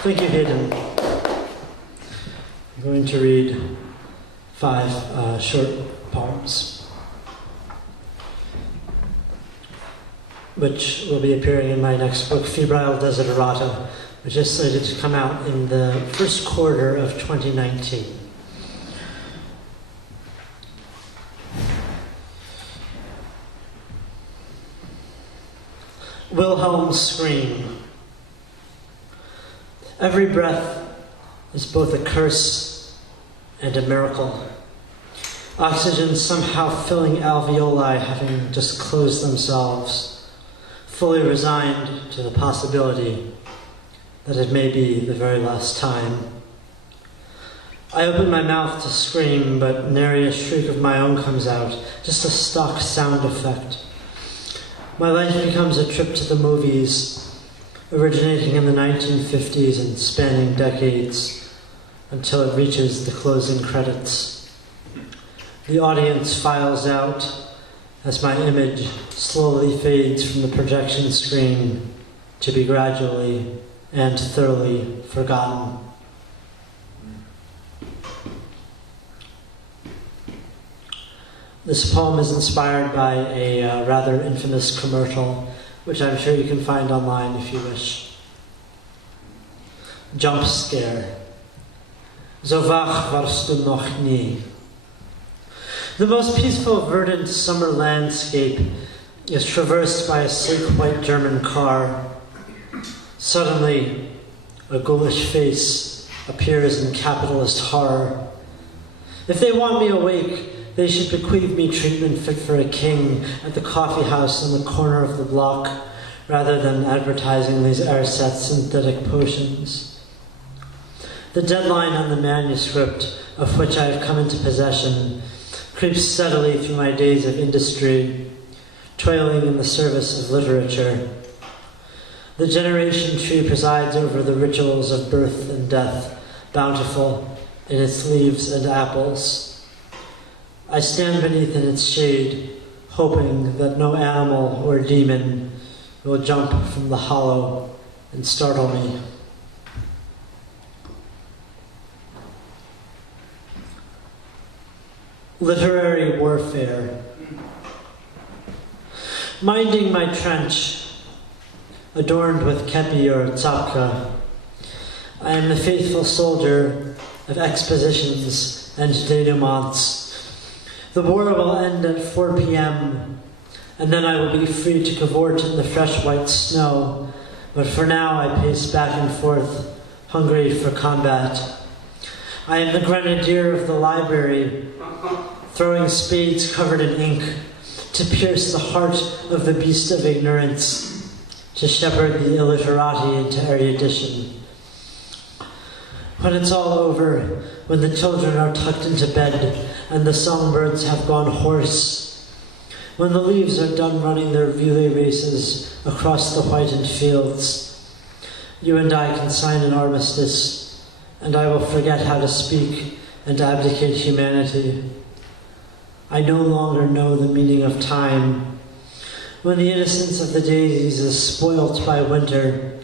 Thank you, Hayden. I'm going to read 5 short poems, which will be appearing in my next book, Febrile Desiderata, which is slated to come out in the first quarter of 2019. Wilhelm's Scream. Every breath is both a curse and a miracle. Oxygen somehow filling alveoli having just closed themselves, fully resigned to the possibility that it may be the very last time. I open my mouth to scream, but nary a shriek of my own comes out, just a stock sound effect. My life becomes a trip to the movies, originating in the 1950s and spanning decades until it reaches the closing credits. The audience files out as my image slowly fades from the projection screen to be gradually and thoroughly forgotten. This poem is inspired by a rather infamous commercial, which I'm sure you can find online if you wish. Jump scare. So wach warst du noch nie. The most peaceful, verdant summer landscape is traversed by a sleek white German car. Suddenly, a ghoulish face appears in capitalist horror. If they want me awake, they should bequeath me treatment fit for a king at the coffee house on the corner of the block, rather than advertising these Arset synthetic potions. The deadline on the manuscript, of which I have come into possession, creeps steadily through my days of industry, toiling in the service of literature. The generation tree presides over the rituals of birth and death, bountiful in its leaves and apples. I stand beneath in its shade, hoping that no animal or demon will jump from the hollow and startle me. Literary warfare. Minding my trench, adorned with kepi or tzapka, I am the faithful soldier of expositions and denouements. The war will end at 4 p.m., and then I will be free to cavort in the fresh white snow, but for now I pace back and forth, hungry for combat. I am the grenadier of the library, throwing spades covered in ink to pierce the heart of the beast of ignorance, to shepherd the illiterati into erudition. When it's all over, when the children are tucked into bed and the songbirds have gone hoarse, when the leaves are done running their relay races across the whitened fields, you and I can sign an armistice, and I will forget how to speak and abdicate humanity. I no longer know the meaning of time. When the innocence of the daisies is spoilt by winter,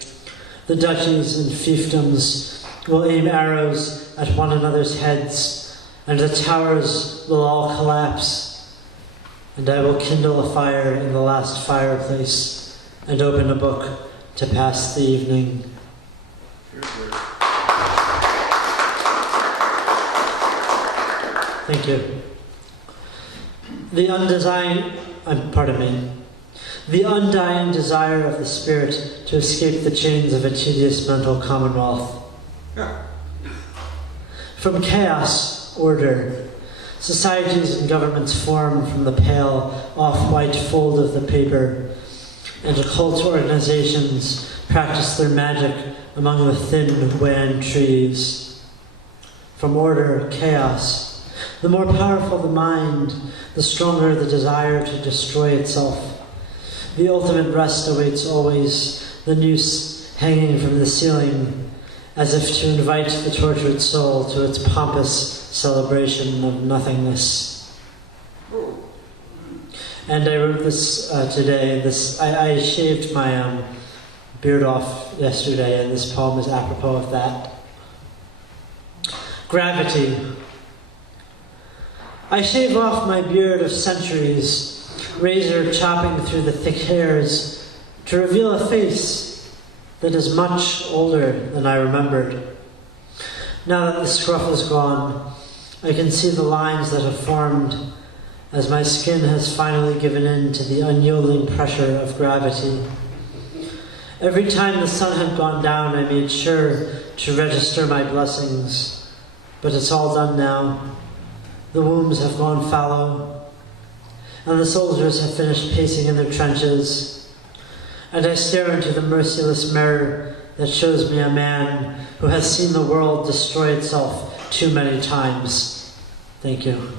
the duchies and fiefdoms will aim arrows at one another's heads, and the towers will all collapse, and I will kindle a fire in the last fireplace and open a book to pass the evening. Thank you. The undying desire of the spirit to escape the chains of a tedious mental commonwealth. From chaos, order. Societies and governments form from the pale, off-white fold of the paper, and occult organizations practice their magic among the thin, wan trees. From order, chaos. The more powerful the mind, the stronger the desire to destroy itself. The ultimate rest awaits always, the noose hanging from the ceiling, as if to invite the tortured soul to its pompous celebration of nothingness. And I wrote this today. I shaved my beard off yesterday, and this poem is apropos of that. Gravity. I shave off my beard of centuries, razor chopping through the thick hairs, to reveal a face that is much older than I remembered. Now that the scruff is gone, I can see the lines that have formed as my skin has finally given in to the unyielding pressure of gravity. Every time the sun had gone down, I made sure to register my blessings, but it's all done now. The wombs have gone fallow, and the soldiers have finished pacing in their trenches, and I stare into the merciless mirror that shows me a man who has seen the world destroy itself too many times. Thank you.